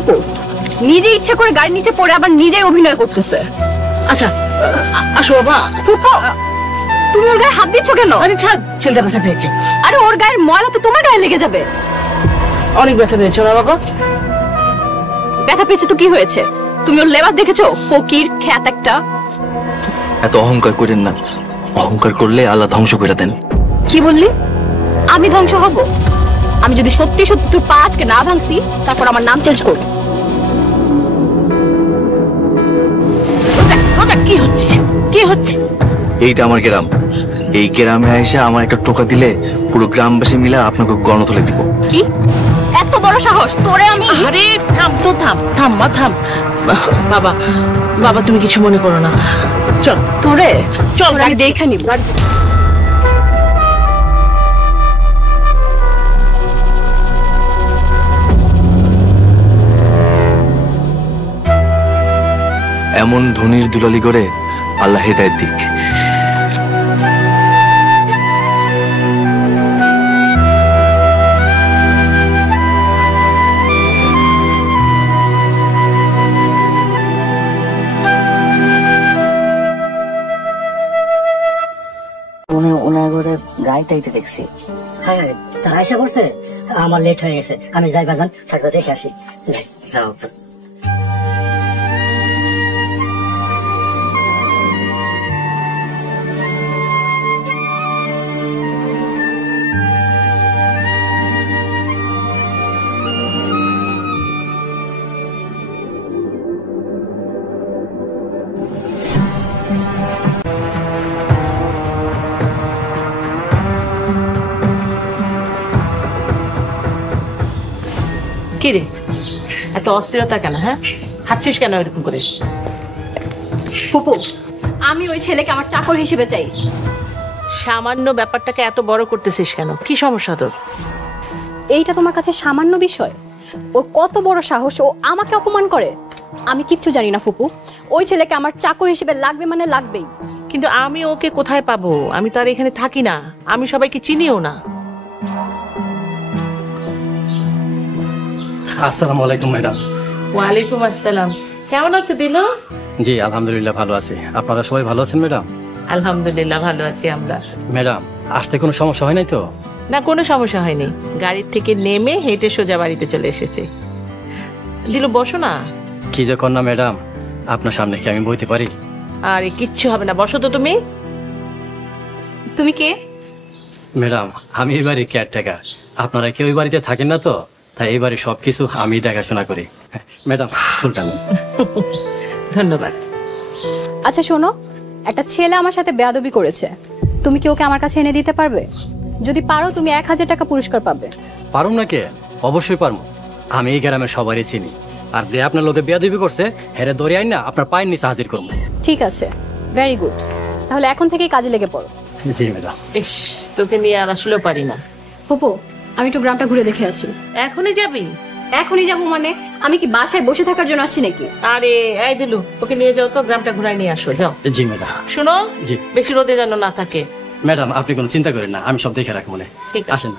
ফুপু নিজে ইচ্ছা করে গাড়ির নিচে পড়ে আবার নিজেই অভিনয় করতেছে। আচ্ছা আসো বাবা। ফুপু তুমি ওর গায়ে হাত দিচ্ছ কেন? আরে ছাড়, ছেলেটা ব্যথা পেয়েছে। আরে ওর গায়ের ময়লা তো তোমার গায়ে লেগে যাবে। অনেক ব্যথা পেয়েছে না বাবা? ব্যথা পেয়েছে তো কি হয়েছে? তুমি ওর লেবাস দেখেছো? ফকির খ্যাত একটা। এত অহংকার করেন না, অহংকার করলে আল্লাহ ধ্বংস করে দেন। কি বললি? আমি ধ্বংস হব? আমি যদি সত্যি সত্যি তোর পা আজকে না ভাঙছি তারপর আমার নাম চেঞ্জ করব। কি হচ্ছে কি হচ্ছে? এইটা আমার গ্রাম, এই গ্রামে এসে আমার একটা টোকা দিলে পুরো গ্রামবাসী মিলে আপনাকে গণতলে দিব। কি এত বড় সাহস তোরে? আমি আরে থাম তো, থাম থাম মা থাম। বাবা বাবা তুমি কিছু মনে করো না, চল। তোরে চল আমি দেখে নিব। এমন ধনির দুলালি করে আল্লাহ হেদায়েত দিক। গাইতে দেখছি। হ্যাঁ তারা এসে করছে, আমার লেট হয়ে গেছে, আমি যাই বাজান, থাকবে দেখে আসি। যাও। কিরে এত অস্থিরতা কেন? হ্যাঁ হাঁটছিস কেন এরকম করে? ফুপু আমি ওই ছেলেকে আমার চাকর হিসেবে চাই। সামান্য ব্যাপারটাকে এত বড় করতেছিস কেন? কি সমস্যা তোর? এইটা তোমার কাছে সামান্য বিষয়? ওর কত বড় সাহস, ও আমাকে অপমান করে। আমি কিচ্ছু জানি না ফুপু, ওই ছেলেকে আমার চাকর হিসেবে লাগবে মানে লাগবেই। কিন্তু আমি ওকে কোথায় পাবো? আমি তো আর এখানে থাকি না, আমি সবাইকে চিনিও না। আসসালামু আলাইকুম ম্যাডাম। ওয়ালাইকুম আসসালাম। কেমন আছো দিনু? জি আলহামদুলিল্লাহ ভালো আছি। আপনারা সবাই ভালো আছেন ম্যাডাম? আলহামদুলিল্লাহ ভালো আছি আমরা। ম্যাডাম আসতে কোনো সমস্যা হয় নাই তো? না কোনো সমস্যা হয়নি, গাড়ির থেকে নেমে হেঁটে সোজা বাড়িতে চলে এসেছে। দিলু বসো না। কি যে কর না ম্যাডাম, আপনার সামনে কি আমি বইতে পারি? আরে কিচ্ছু হবে না, বসো তো তুমি। তুমি কে? ম্যাডাম আমি এই বাড়ির কেয়ারটেকার। আপনারা কেউ ওই বাড়িতে থাকেন না তো, তাই এই বাড়ির সবকিছু আমি দেখাশোনা করি। ম্যাডাম সুলতান। ধন্যবাদ। আচ্ছা শোনো, একটা ছেলে আমার সাথে বেয়াদবি করেছে, তুমি কি ওকে আমার কাছে এনে দিতে পারবে? যদি পারো তুমি 1000 টাকা পুরস্কার পাবে। পারুম না কে? অবশ্যই পারবো। আমি এই গ্রামের সবারই চিনি, আর যে আপনার লোকে বেয়াদবি করছে হেরে ধরে আইন না আপনার পায়ের নিচে হাজির করবো। ঠিক আছে, ভেরি গুড। তাহলে এখন থেকেই কাজে লেগে পড়ো। জি ম্যাডাম। ইস তোকে নিয়ে আর আসলে পারি না। ফুপু আমি একটু গ্রামটা ঘুরে দেখে আসি। এখনই যাবি? এখনই যাবো মানে? আমি কি বাসায় বসে থাকার জন্য আসছি নাকি? আরে এই দিলু ওকে নিয়ে যাও তো, গ্রামটা ঘুরাই নিয়ে আসো যাও। জি ম্যাডাম। শুনো জি বেশি রোদে যেন না থাকে। ম্যাডাম আপনি কোনো চিন্তা করেন না, আমি সব দেখে রাখবো। ঠিক আছে। আসেন।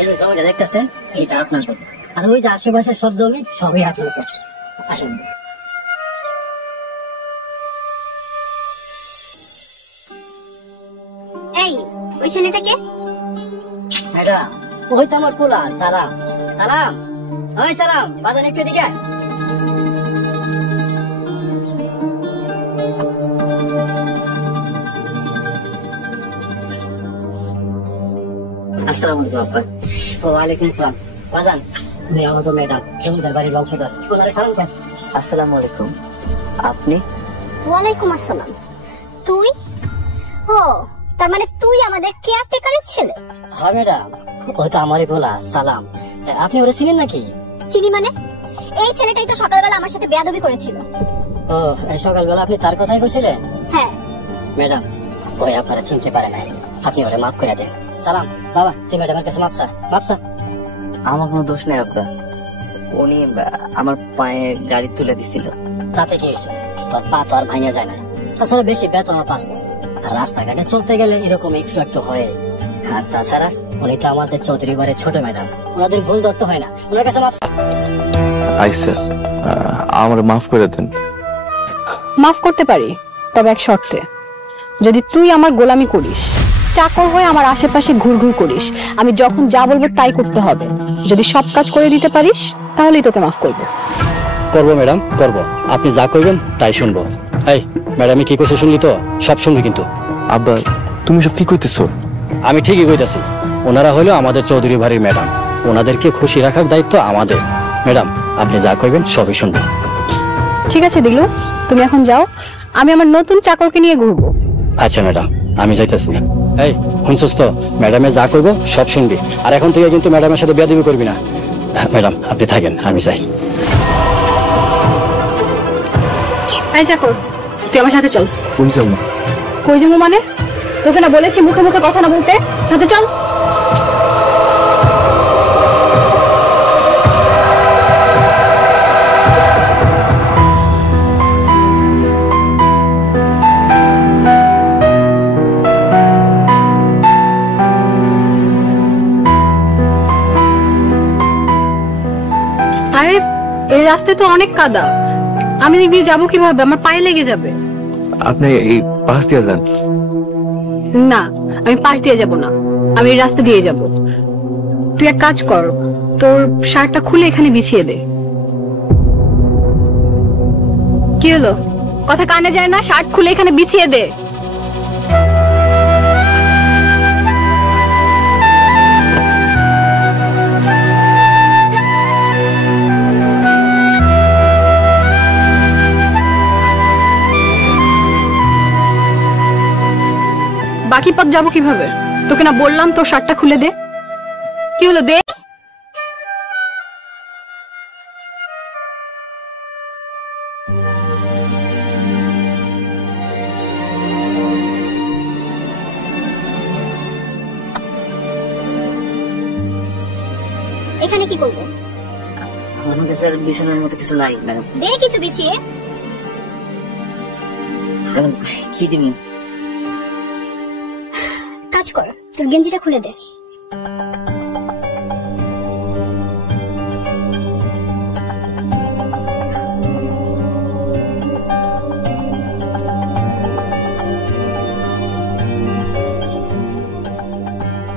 এই যে জমিটা দেখতেছেন এটা আপনার, আর ওই যে আশেপাশে সব জমি সবই আপনার। আসেন। এই ওই ছেলেটাকে? ম্যাডাম ওই তো আমার পোলা সালাম। সালাম ওই সালাম, বাজার একটু এদিকে আয়। আসসালামু আলাইকুম আব্বা। ওয়ালাইকুম আসসালাম। বাজান উনি আমাদের ম্যাডাম, জমিদার বাড়ির বংশধর। ওনারে সালাম দেন। আসসালামু আলাইকুম। আপনি? ওয়ালাইকুম আসসালাম। তুই? ও তার মানে তুই আমাদের কেয়ারটেকারের ছেলে? হ্যাঁ ম্যাডাম, ওই তো আমারই পোলা সালাম। আপনি ওরা চিনেন নাকি? চিনি মানে? এই ছেলেটাই তো সকালবেলা আমার সাথে বেয়াদবি করেছিল। ও এই সকালবেলা আপনি তার কথাই বলছিলেন? হ্যাঁ। ম্যাডাম ওই আপনারা চিনতে পারে নাই, আপনি ওরে মাফ করে দেন। সালাম। বাবা তুই ম্যাডামের কাছে মাপসা মাপসা। আমার কোনো দোষ নেই আব্বা, উনি আমার পায়ে গাড়ি তুলে দিছিল। তাতে কি হয়েছে? তোর পা তো আর ভাঙা যায় না, তাছাড়া বেশি বেতন পাস না। আর রাস্তাঘাটে চলতে গেলে এরকম একটু একটু হয়। আর তাছাড়া উনি তো আমাদের চৌধুরী বাড়ির ছোট ম্যাডাম, ওনাদের ভুল ধরতে হয় না। ওনার কাছে মাপসা। আইসা আমার মাফ করে দেন। মাফ করতে পারি, তবে এক শর্তে। যদি তুই আমার গোলামি করিস, চাকর হয়ে আমার আশেপাশে ঘুরঘুর করিস, আমি যখন যা বলবো তাই করতে হবে। যদি সব কাজ করে দিতে পারিস তাহলেই তোকে মাফ করবো। করবো ম্যাডাম, করবো। আপনি যা করবেন তাই শুনবো। এই ম্যাডামই কি করছে শুনলি তো? সব শুনবি কিন্তু। আব্বা তুমি সব কি কইতেছো? আমি ঠিকই কইতাছি, ওনারা হলো আমাদের চৌধুরী বাড়ির ম্যাডাম, ওনাদেরকে খুশি রাখার দায়িত্ব আমাদের। ম্যাডাম আপনি যা কইবেন সবই শুনবো। ঠিক আছে দিলু, তুমি এখন যাও, আমি আমার নতুন চাকরকে নিয়ে ঘুরবো। আচ্ছা ম্যাডাম, আমি যাইতাছি। এই শুনছস তো, ম্যাডামে যা কইবো সব শুনবি, আর এখন থেকে কিন্তু ম্যাডামের সাথে বেয়াদবি করবি না। ম্যাডাম আপনি থাকেন, আমি যাই। এই চাকর, তুই আমার সাথে চল। কই যাবো? কই যাবো মানে? তোকে না বলেছি মুখে মুখে কথা না বলতে, সাথে চল। আরে এই রাস্তায় তো অনেক কাদা, আমি দিক দিয়ে যাবো কিভাবে? আমার পায়ে লেগে যাবে। আপনি এই পাশ দিয়ে যান। না, আমি পাশ দিয়ে যাব না, আমি এই রাস্তা দিয়ে যাব। তুই এক কাজ কর, তোর শার্টটা খুলে এখানে বিছিয়ে দে। কি হলো? কথা কানে যায় না? শার্ট খুলে এখানে বিছিয়ে দে। বাকি পথ যাবো কিভাবে? তোকে না বললাম তোর শার্টটা খুলে দে। কি হলো? দে। এখানে কি করবো? আমার কাছে আর বিছানার মতো কিছু নাই ম্যাডাম। দে কিছু বিছিয়ে। ম্যাডাম কি দিন? কাজ কর, তোর গেঞ্জিটা খুলে দে।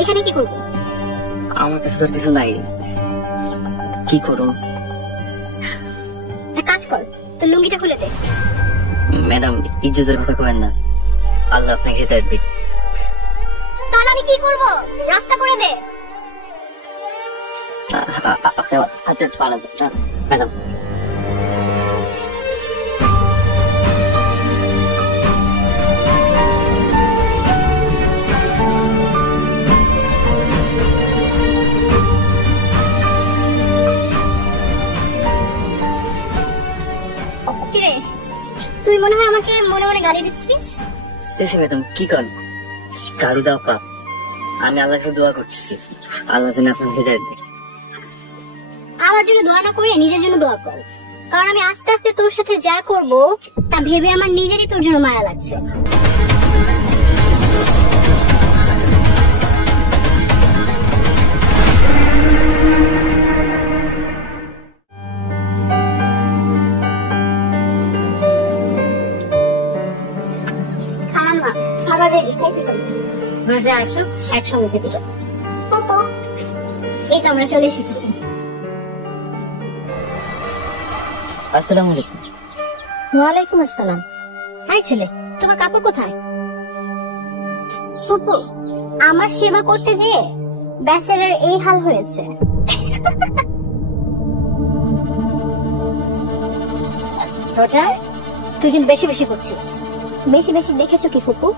এখানে কি করবো? আমার কাছে আর কিছু নাই, কি করুন? এক কাজ কর, তোর লুঙ্গিটা খুলে দে। ম্যাডাম ইজ্জতের কথা কবেন না, আল্লাহ আপনাকে হেদায়েত দিক। তাহলে আমি কি করবো? রাস্তা করে দে। আপনি হাতে পাড়া দেন ম্যাডাম। কিরে, তুই মনে হয় আমাকে মনে মনে গালি দিচ্ছিস? সিসি ম্যাডাম কি করেন? গাড়ি দাও পাপ, আমি আল্লাহর কাছে দোয়া করতেছি, আল্লাহ যেন আপনাকে হেদায়েত দেয়। আমার জন্য দোয়া না করে নিজের জন্য দোয়া কর, কারণ আমি আস্তে আস্তে তোর সাথে যা করব তা ভেবে আমার নিজেরই তোর জন্য মায়া লাগছে। খাবার রেডি, খাইতেছেন? ঘরে আসো, একসঙ্গে থেকে যাও। এই তো আমরা চলে এসেছি। আসসালামু আলাইকুম। ওয়ালাইকুম আসসালাম। হাই ছেলে, তোমার কাপড় কোথায়? ফুপু, আমার সেবা করতে যেয়ে বেচারার এই হাল হয়েছে। রোজা, তুই কিন্তু বেশি বেশি করছিস। বেশি বেশি দেখেছো কি ফুপু?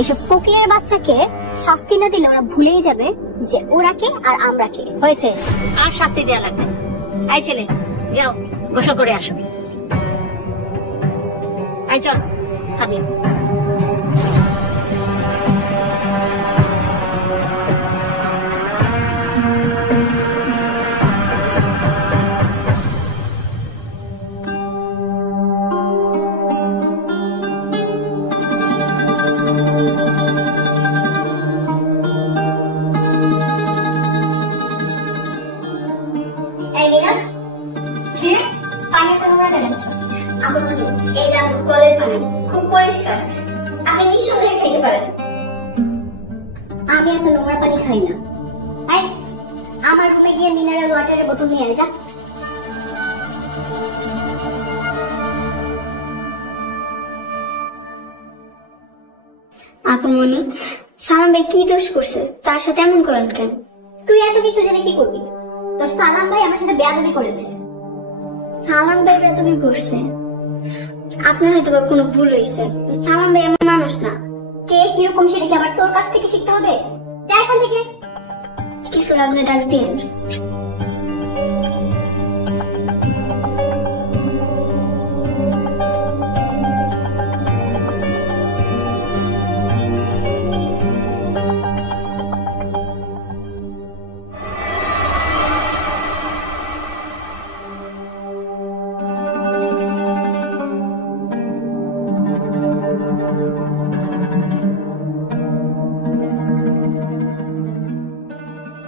এসব ফকিরের বাচ্চাকে শাস্তি না দিলে ওরা ভুলেই যাবে যে ওরা কে আর আমরা কে। হয়েছে, আর শাস্তি দেওয়া লাগবে। আই ছেলে, যাও গোসল করে আসো। আই চল, খাবি। দেখেন আমার এই যে কলের পানি খুব পরিষ্কার, আপনি নিঃসন্দেহে খাইতে পারেন। আমি এত নোংরা পানি খাই না। এই আমার রুমে গিয়ে মিনারেল ওয়াটারের বোতল নিয়ে আয় যা। আপু মনি, সালাম ভাই কি দোষ করছে? তার সাথে এমন করেন কেন? তুই এত কিছু জেনে কি করবি? তোর সালাম ভাই আমার সাথে বেয়াদবি করেছে। সালাম ভাই বেয়াদবি করছে? আপনার হয়তো বা কোনো ভুল হয়েছে। সালাম ভাই এমন মানুষ না। কে কিরকম সেটা কি আবার তোর কাছ থেকে শিখতে হবে? যা এখান থেকে। কিছু লাগলে ডাক দিয়ে।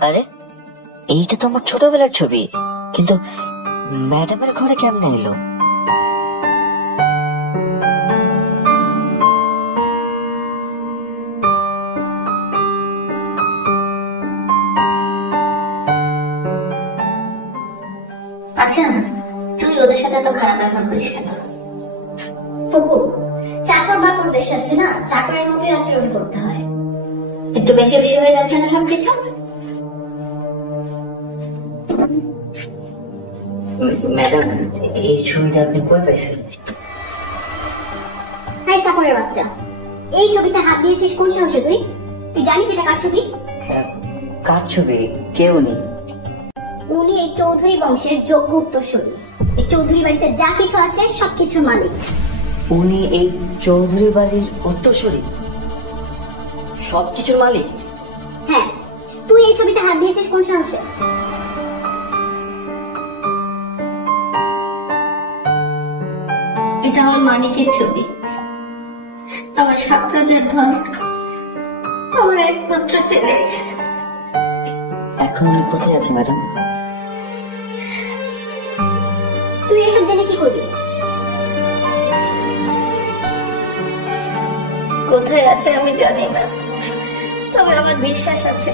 আরে এইটা তো আমার ছোটবেলার ছবি, কিন্তু ম্যাডামের ঘরে কেমনে এলো? আচ্ছা তুই ওদের সাথে এত খারাপ ব্যবহার করিস কেন? ফুপু, চাকর বাকরদের সাথে না চাকরের মতোই আচরণ করতে হয়। একটু বেশি বেশি হয়ে যাচ্ছে না সব কিছু? ম্যাডাম এই ছবিটা আপনি কই পাইছেন? হাই চাকরের বাচ্চা, এই ছবিতে হাত দিয়েছিস কোন সাহসে তুই? তুই জানিস এটা কার ছবি? কার ছবি? কে উনি? উনি এই চৌধুরী বংশের যোগ্য উত্তরসূরি। এই চৌধুরী বাড়িতে যা কিছু আছে সবকিছুর মালিক। উনি এই চৌধুরী বাড়ির উত্তরসূরি, সবকিছুর মালিক? হ্যাঁ, তুই এই ছবিতে হাত দিয়েছিস কোন সাহসে? এটা আমার মানিকের ছবি, আমার 7,000 ধন, আমার একমাত্র ছেলে। এখন উনি কোথায় আছে ম্যাডাম? তুই এসব জেনে কি করবি? কোথায় আছে আমি জানি না, তবে আমার বিশ্বাস আছে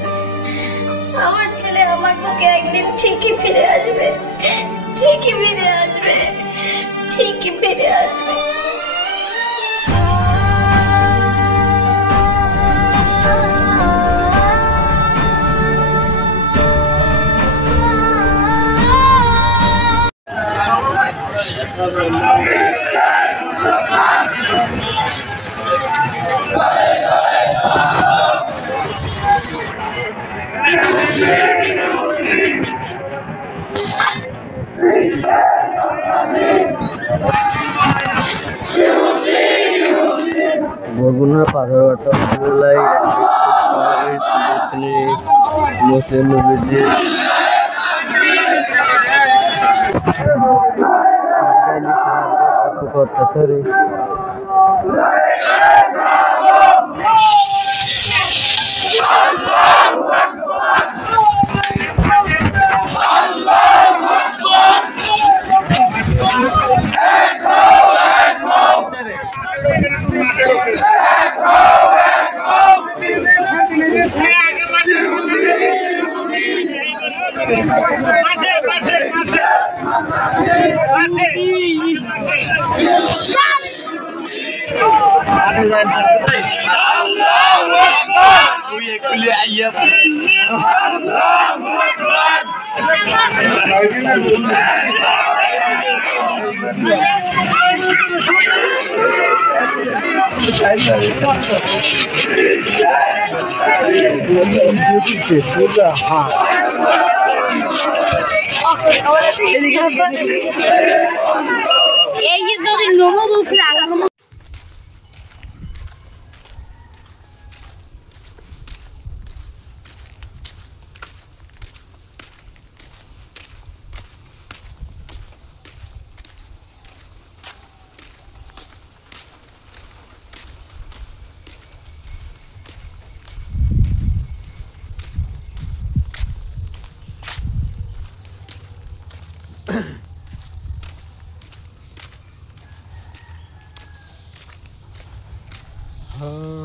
আমার ছেলে আমার বুকে একদিন ঠিকই ফিরে আসবে, ঠিকই ফিরে আসবে, ঠিকই ফিরে আসবে। বগুড়া পাথরঘাটা জুলাই মুসলিম নবীজি No.